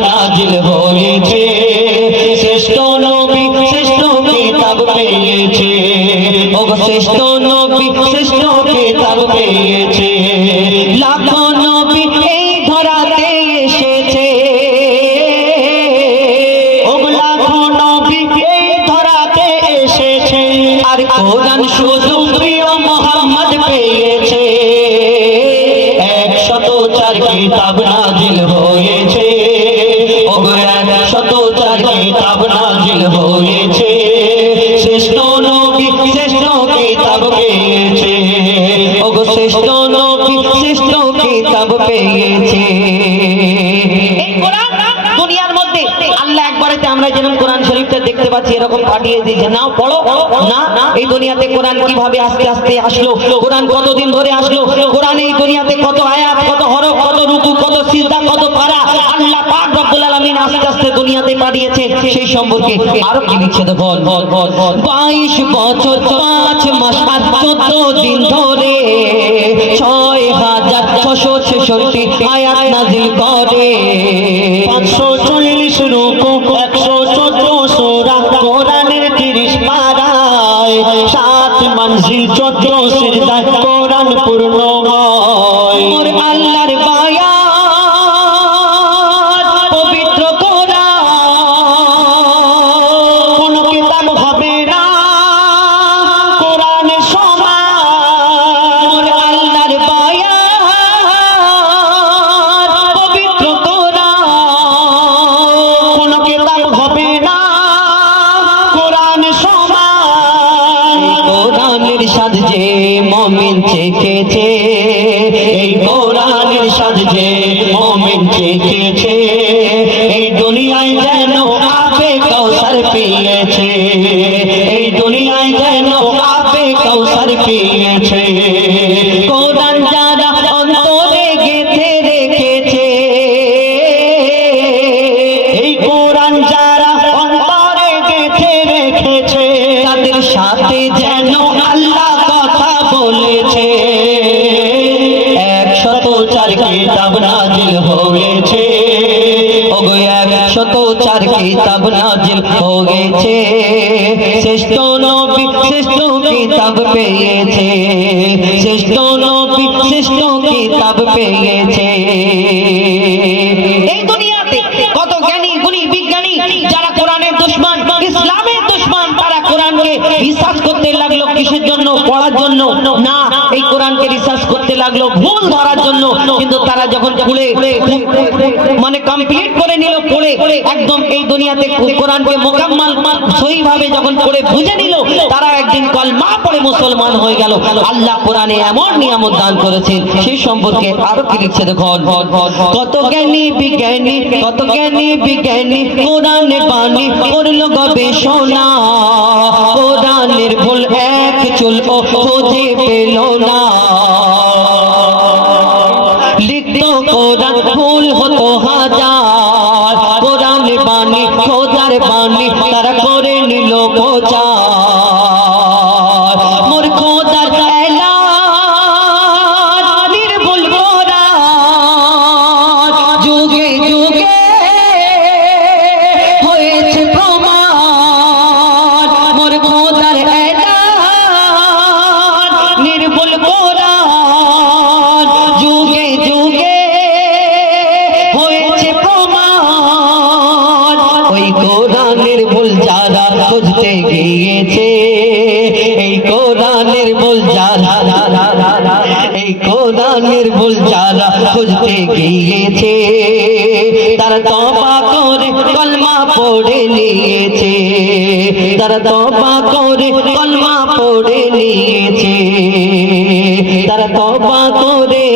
নাজিল হয়েছে। শ্রেষ্ঠ নবী, শ্রেষ্ঠ কিতাব পেয়েছে। ও শ্রেষ্ঠ নবী, শ্রেষ্ঠ কিতাব পেয়েছে। লাখো নবী এই ধরাতে এসেছে। ও লাখো নবী এই ধরাতে এসেছে। আর কোরআন শুধু কিতাব নাজিল হয়েছে। একশত চার কিতাব নাজিল হয়েছে। শ্রেষ্ঠ নবী শ্রেষ্ঠ কিতাব পেয়েছে। ওগো শ্রেষ্ঠ নবী শ্রেষ্ঠ কিতাব পেয়েছে। আমরা যেরকম কোরআন শরীফটা দেখতে পাচ্ছি, এরকম পাঠিয়ে দিয়েছে। নাও, পড়ো। না, এই দুনিয়াতে কোরআন কীভাবে আস্তে আস্তে আসলো? কোরআন কতদিন ধরে আসলো? কোরআন এই দুনিয়াতে কত আয়াত কত হরফ কত রুকু কত সিজদা কত পারা আল্লাহ পাক রব্বুল আস্তে দুনিয়াতে পাঠিয়েছে, সেই সম্পর্কে আরও কি লিখছে দেখো বাইশ বছর, পাঁচ মাস আর চোদ্দ দিন ধরে ছয় হাজার ছশো ছেষট্টি আয়াত নাজিল করে। পাঁচশো চল্লিশ রুকু, একশো চোদ্দ সোরা কোরআনের তিরিশ পাড়ায় সাত মঞ্জিল চোদ্দ সিজদা মমিন চেখেছে এই কোরআনের সাজ মমিন চেখেছে এই দুনিয়ায় যেন আপে কৌশল পেয়েছে, এই দুনিয়ায় যেন আপে কৌশল পেয়েছে। কোরআন যারা অন্তরে গেঁথে রেখেছে, এই কোরআন যারা অন্তরে গেঁথে রেখেছে, তাদের সাথে যেন হয়েছে। একশত চার কিতাব নাজিল হয়েছে। শ্রেষ্ঠ নবী, শ্রেষ্ঠ কিতাব পেয়েছে। শ্রেষ্ঠ নবী, শ্রেষ্ঠ কিতাব পেয়েছে। এই দুনিয়াতে কত জ্ঞানী, গুণী, বিজ্ঞানী, যারা কোরআনের দুশ্মন, ইসলামের দুশ্মন, তারা কোরআনকে রিসার্চ করতে লাগল কিসের জন্য, পড়ার জন্য? না এই কোরআনকে রিসার্চ করতে লাগল ভুল ধরার জন্য। কিন্তু তারা যখন পড়ে মানে কমপ্লিট করে নিল, পড়ে একদম এই দুনিয়াতে কোরআনকে মোকাম্মাল সহিভাবে যখন পড়ে বুঝে নিল, তারা একদিন কলমা পড়ে মুসলমান হয়ে গেল। আল্লাহ কোরআনে এমন নিয়ামত দান করেছে সেই সম্পর্কে আরও কি লিখছে দেখো কত জ্ঞানী বিজ্ঞানী, কত জ্ঞানী বিজ্ঞানী কোরআনে বাণী করল গবেষণা। কোরআনের ভুল এক চুল, ও নিল ওই কোরআনের ভুল যারা খুঁজতে গিয়েছে, এই কোরআনের ভুল যারা, এই কোরআনের ভুল যারা খুঁজতে গিয়েছে, তারা তবা করে কলমা পড়ে নিয়েছে, তারা তবা করে কলমা পড়ে নিয়েছে, তারা তবা করে